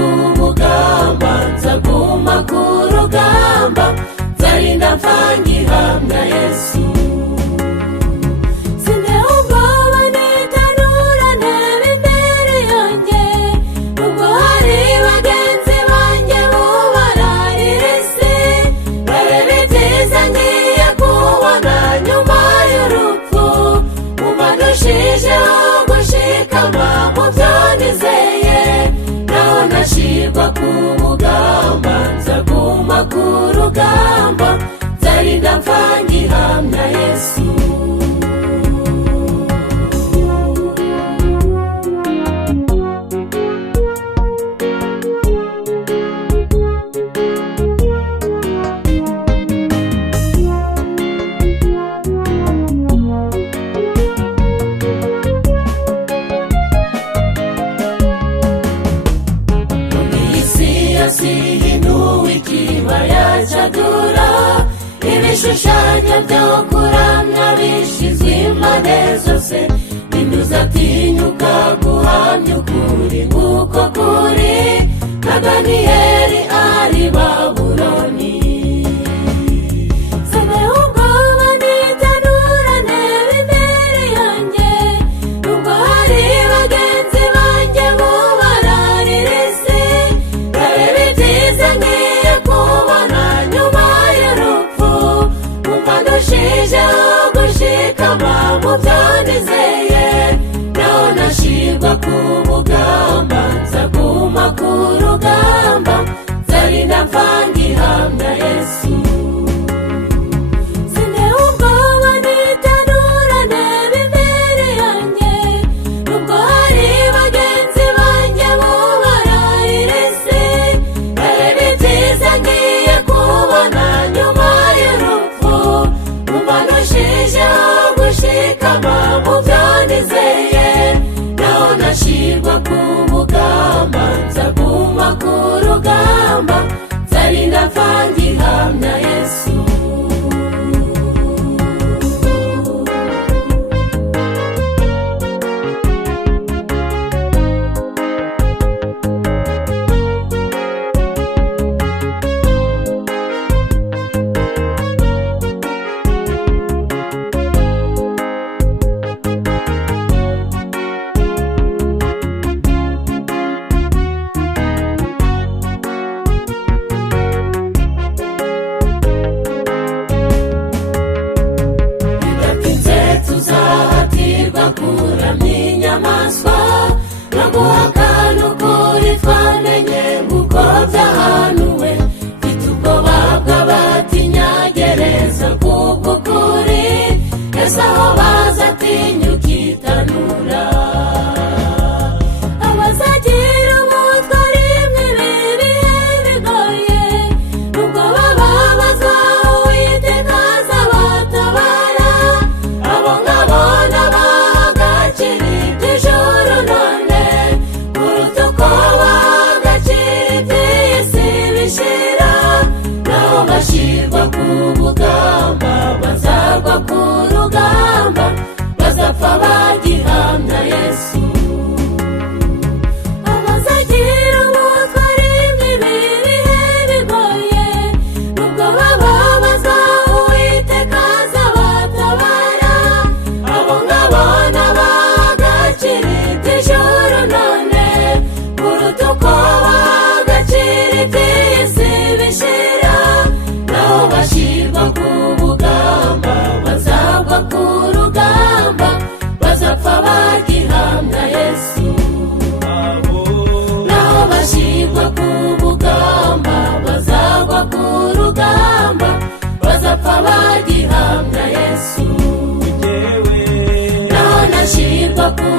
ku mugamba, nzaguma ku rugamba, nzarinda mpfa ngihamya Yesu. Ndushijeho gushikama mu byo nizeye, naho nashirwa ku mugamba, nzaguma ku rugamba, nzarinda mpfa ngihamya Yesu. Sihinuwe ikibaya cyadura, ibishushanyo byo kuramya bishizwe impande zose, ntuzatinyuka guhamya ukuri nguko kuri, na Daniyeli ari Babuloni. Ndushijeho gushikama mu byo nizeye, naho nashirwa ku mugamba, nzaguma ku rugamba, nzarinda mpfa ngihamya Yesu. Ndushijeho gushikama mu byo nizeye, naho nashirwa ku mugamba, nzaguma ku rugamba, nzarinda mpfa ngihamya Yesu. Kuramya inyamaswa no guhakana ukuri twamenye nguko byahanuwe, mfite ubwoba bw'abatinyagereza kubw'ukuri, ese aho bazatinyuka itanura. Abazagira ubutwari mw'ibi bihe bigoye, nubwo bababazwa Uwiteka azabatabara, abo ngabona ijuru none kuruta uko wagacira iby'isi bishira, naho bashirwa ku mugamba, bazagwa ku rugamba, bazapfa bagihamya Yesu. Abazagira ubutwari mw'ibi bihe bigoye, nubwo bababazwa Uwiteka azabatabara, abo ngabona ijuru none kuruta uko wagacira iby'isi bishira, naho bashirwa ku mugamba, bazagwa ku rugamba, bazapfa bagihamya Yesu. Naho bashirwa ku mugamba, bazagwa ku rugamba, bazapfa bagihamya Yesu. Naho nashirwa ku